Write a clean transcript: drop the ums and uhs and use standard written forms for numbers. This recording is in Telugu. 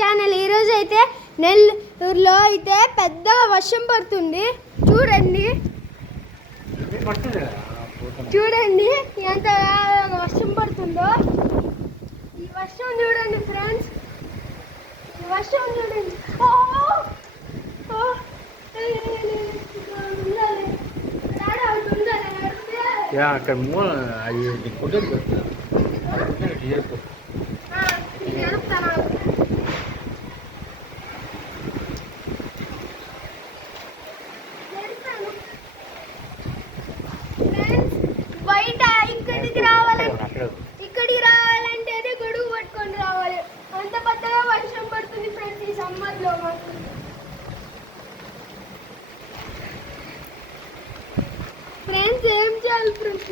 ఛానల్. ఈరోజు అయితే నెల్లూరులో అయితే పెద్ద వర్షం పడుతుంది. చూడండి చూడండి ఎంత వర్షం పడుతుందో. ఈ వర్షం చూడండి ఫ్రెండ్స్, ఈ వర్షం చూడండి. అక్కడ మూల అది కుట్టదు బయట ఇక్కడికి రావాలంటే గొడుగు పట్టుకొని రావాలి. అంత పెద్దగా వర్షం పడుతుంది ఫ్రెండ్స్ ఈ సమ్మర్ లో. ఫ్రెండ్స్ ఏం చేయాలి ఫ్రెండ్స్?